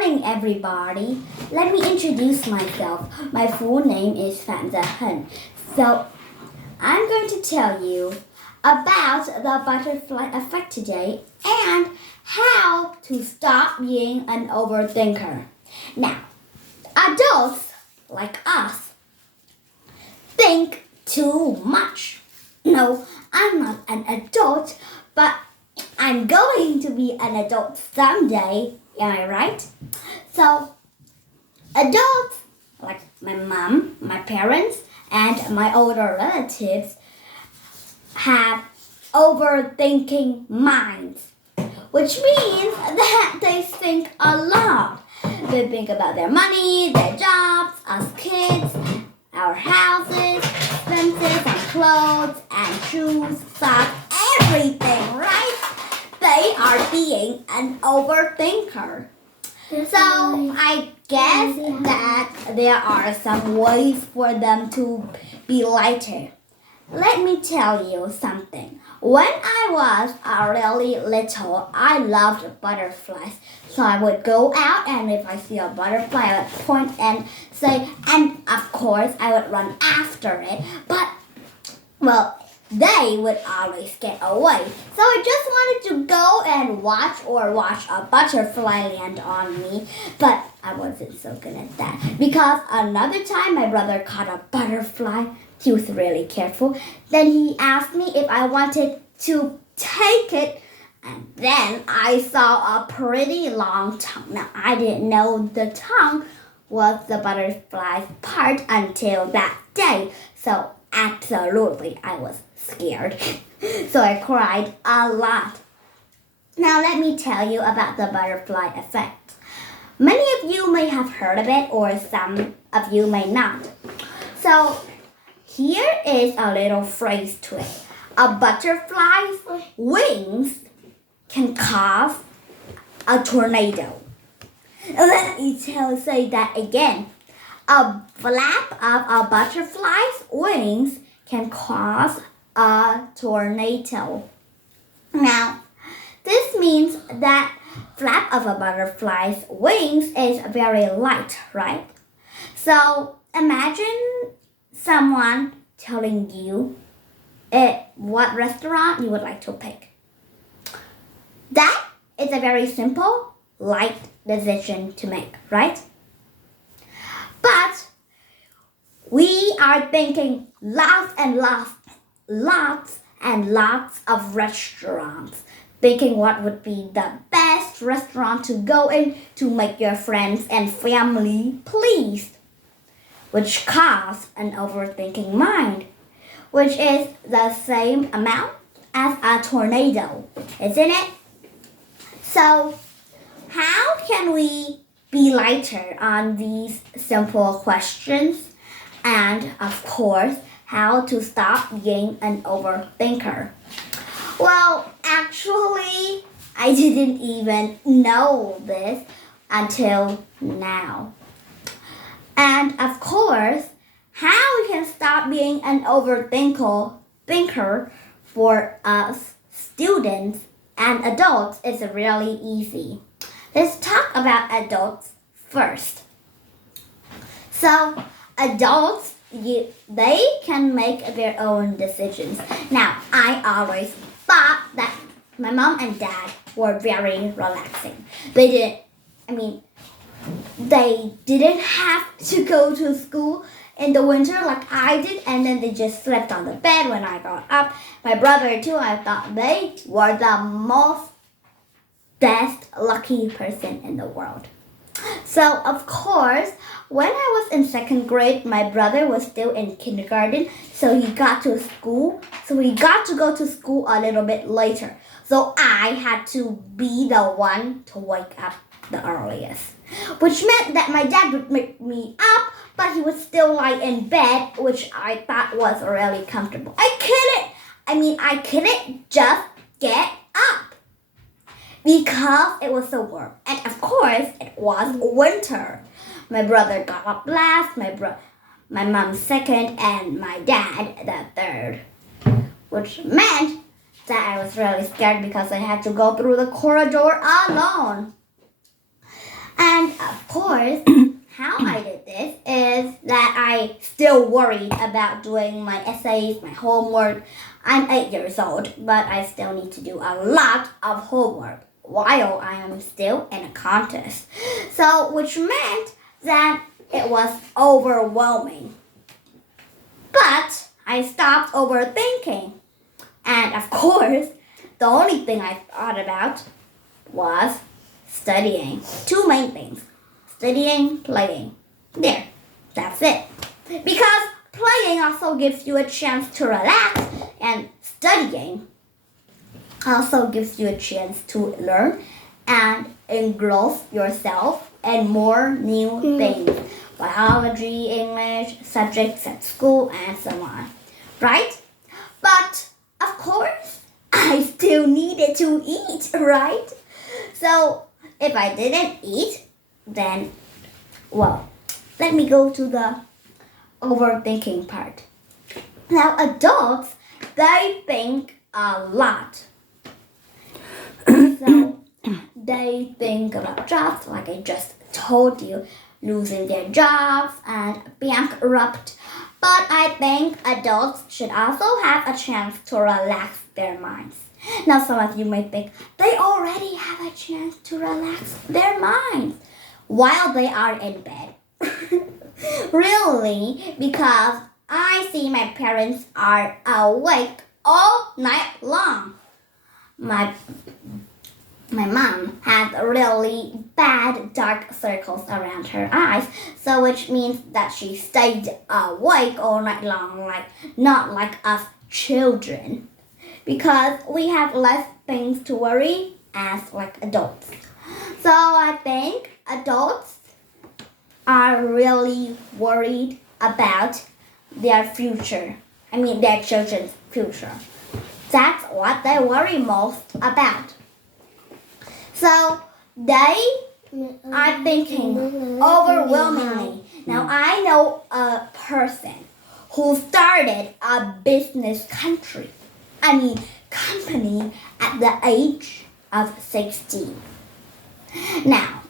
morning, everybody. Let me introduce myself. My full name is Phạm Gia Hân. So, I'm going to tell you about the butterfly effect today and how to stop being an overthinker. Now, adults like us think too much. No, I'm not an adult, but I'm going to be an adult someday. Am I right? So, adults like my mom, my parents, and my older relatives have overthinking minds, which means that they think a lot. They think about their money, their jobs, us kids, our houses, expenses, and clothes, and shoes, socks, everything, right? They are being an overthinker. So I guess that there are some ways for them to be lighter. Let me tell you something. When I was really little, I loved butterflies. So I would go out and if I see a butterfly, I would point and say, and of course I would run after it. But, well, they would always get away. So I just wanted to go and watch a butterfly land on me. But I wasn't so good at that. Because another time my brother caught a butterfly. He was really careful. Then he asked me if I wanted to take it. And then I saw a pretty long tongue. Now, I didn't know the tongue was the butterfly's part until that day. So, absolutely, I was scared. So, I cried a lot. Now, let me tell you about the butterfly effect. Many of you may have heard of it, or some of you may not. So, here is a little phrase to it. A butterfly's wings can cause a tornado. Let me say that again. A flap of a butterfly's wings can cause a tornado. Now, this means that flap of a butterfly's wings is very light, right? So, imagine someone telling you what restaurant you would like to pick. That is a very simple, light decision to make, right? But we are thinking lots and lots of restaurants. Thinking what would be the best restaurant to go in to make your friends and family pleased. Which causes an overthinking mind, which is the same amount as a tornado, isn't it? So, how can we be lighter on these simple questions? And, of course, how to stop being an overthinker? Well, actually, I didn't even know this until now. And, of course, how we can stop being an overthinker for us students and adults is really easy. Let's talk about adults first. So, adults, they can make their own decisions. Now, I always thought that my mom and dad were very relaxing. They didn't have to go to school in the winter like I did, and then they just slept on the bed when I got up. My brother too, I thought they were the best lucky person in the world. So, of course, when I was in second grade, my brother was still in kindergarten, so he got to go to school a little bit later. So I had to be the one to wake up the earliest. Which meant that my dad would wake me up, but he would still lie in bed, which I thought was really comfortable. I couldn't just get up because it was so warm. And of course, it was winter. My brother got up last, my mom second, and my dad the third. Which meant that I was really scared because I had to go through the corridor alone. And of course, how I did this is that I still worried about doing my essays, my homework. I'm 8 years old, but I still need to do a lot of homework while I am still in a contest. So, which meant that it was overwhelming. But I stopped overthinking. And of course, the only thing I thought about was studying. Two main things. Studying, playing. There. That's it. Because playing also gives you a chance to relax, and studying also gives you a chance to learn and engross yourself in more new things. Biology, English, subjects at school, and so on. Right? But, of course, I still needed to eat, right? So, if I didn't eat, then, well, let me go to the overthinking part. Now, adults, they think a lot. So, they think about jobs, like I just told you, losing their jobs and bankrupt. But I think adults should also have a chance to relax their minds. Now, some of you may think they already have a chance to relax their minds while they are in bed. Really, because I see my parents are awake all night long. My mom has really bad dark circles around her eyes, so which means that she stayed awake all night long, not like us children, because we have less things to worry as like adults. So I think adults are really worried about their future. Their children's future. That's what they worry most about. So they are thinking overwhelmingly. Now I know a person who started a business company at the age of 16. Now,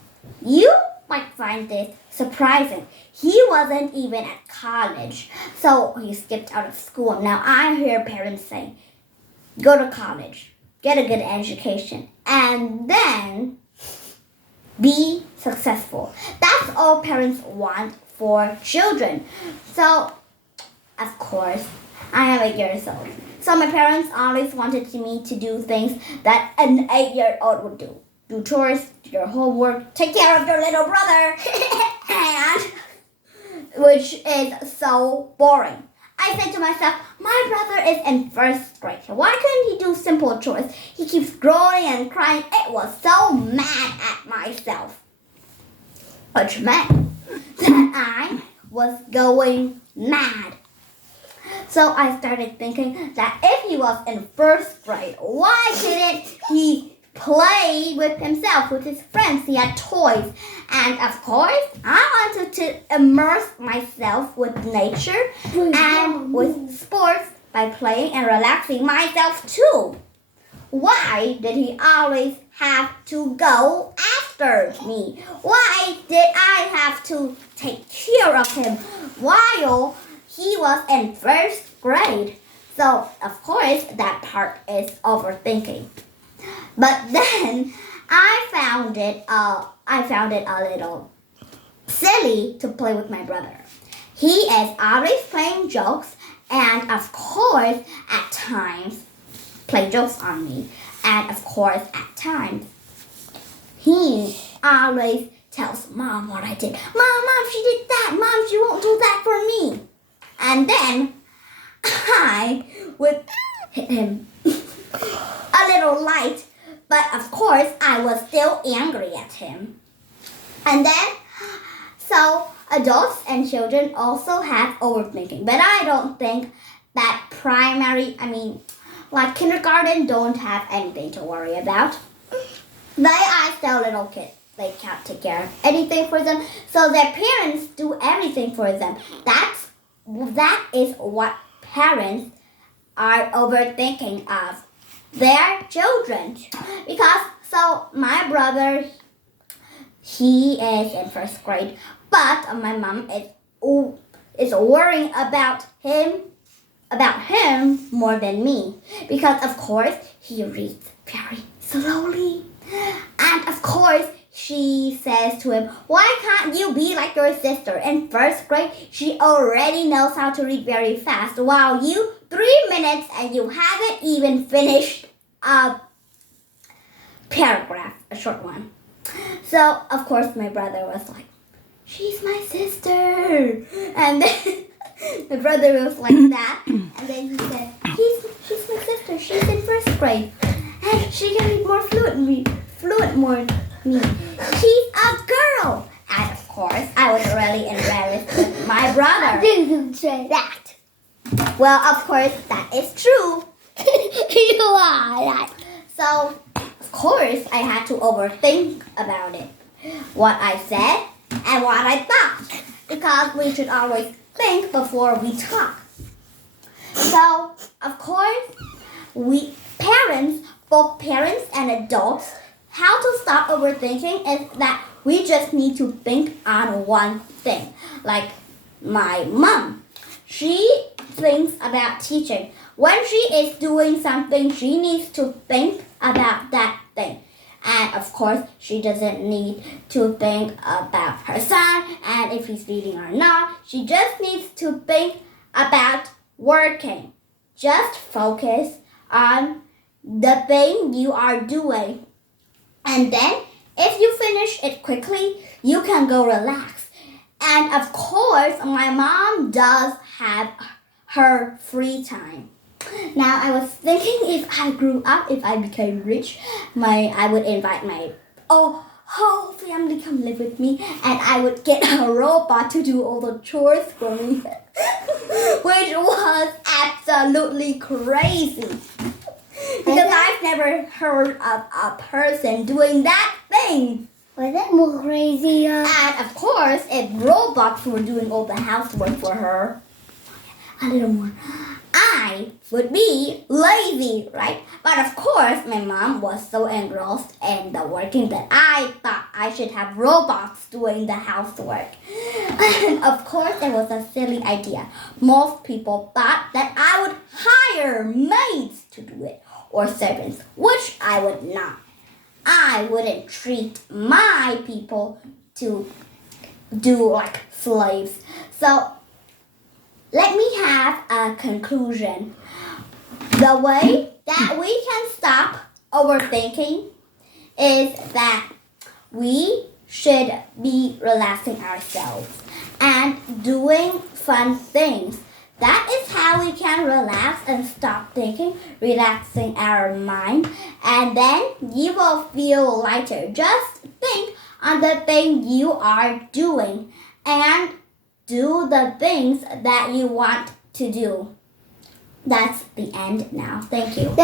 you might find this surprising. He wasn't even at college, so he skipped out of school. Now I hear parents say, go to college, get a good education, and then be successful. That's all parents want for children. So, of course, I am 8 years old. So my parents always wanted me to do things that an 8-year-old would do. Do chores, do your homework, take care of your little brother, and which is so boring. I said to myself, my brother is in first grade. Why couldn't he do simple chores? He keeps growing and crying. It was so mad at myself. Which meant that I was going mad. So I started thinking that if he was in first grade, why couldn't he play with himself, with his friends? He had toys. And of course, I wanted to immerse myself with nature and with sports by playing and relaxing myself too. Why did he always have to go after me? Why did I have to take care of him while he was in first grade? So, of course, that part is overthinking. But then I found it a little silly to play with my brother. He is always playing jokes, and of course, at times, play jokes on me. And of course, at times, he always tells Mom what I did. Mom, she did that. Mom, she won't do that for me. And then I would hit him a little light. But of course, I was still angry at him. And then, so adults and children also have overthinking. But I don't think that kindergarten don't have anything to worry about. They are still little kids. They can't take care of anything for them. So their parents do everything for them. That is what parents are overthinking of their children. Because, so my brother, He is in first grade, but my mom is worrying about him more than me because of course he reads very slowly, and of course she says to him, why can't you be like your sister? In first grade, she already knows how to read very fast, while you 3 minutes and you haven't even finished a paragraph, a short one. So of course my brother was like, she's my sister, and then my brother was like that, and then he said, she's my sister, she's in first grade, and she can read more fluent more than me. She's a girl. And of course, I was really embarrassed with my brother. I didn't say that. Well, of course, that is true. You are right. So, of course, I had to overthink about it. What I said and what I thought. Because we should always think before we talk. So, of course, both parents and adults, how to stop overthinking is that we just need to think on one thing. Like my mom, she thinks about teaching. When she is doing something, she needs to think about that thing. And of course, she doesn't need to think about her son and if he's reading or not. She just needs to think about working. Just focus on the thing you are doing. And then, if you finish it quickly, you can go relax. And of course, my mom does have her free time. Now, I was thinking if I grew up, if I became rich, I would invite my whole family come live with me, and I would get a robot to do all the chores for me, which was absolutely crazy. Because I've never heard of a person doing that thing. Was that more crazy? And of course, if robots were doing all the housework for her, a little more, I would be lazy, right? But of course, my mom was so engrossed in the working that I thought I should have robots doing the housework. And of course, it was a silly idea. Most people thought that I would hire maids to do it, or servants, which I would not. I wouldn't treat my people to do like slaves. So let me have a conclusion. The way that we can stop overthinking is that we should be relaxing ourselves and doing fun things. That is how we can relax and stop thinking, relaxing our mind, and then you will feel lighter. Just think on the thing you are doing and do the things that you want to do. That's the end now. Thank you.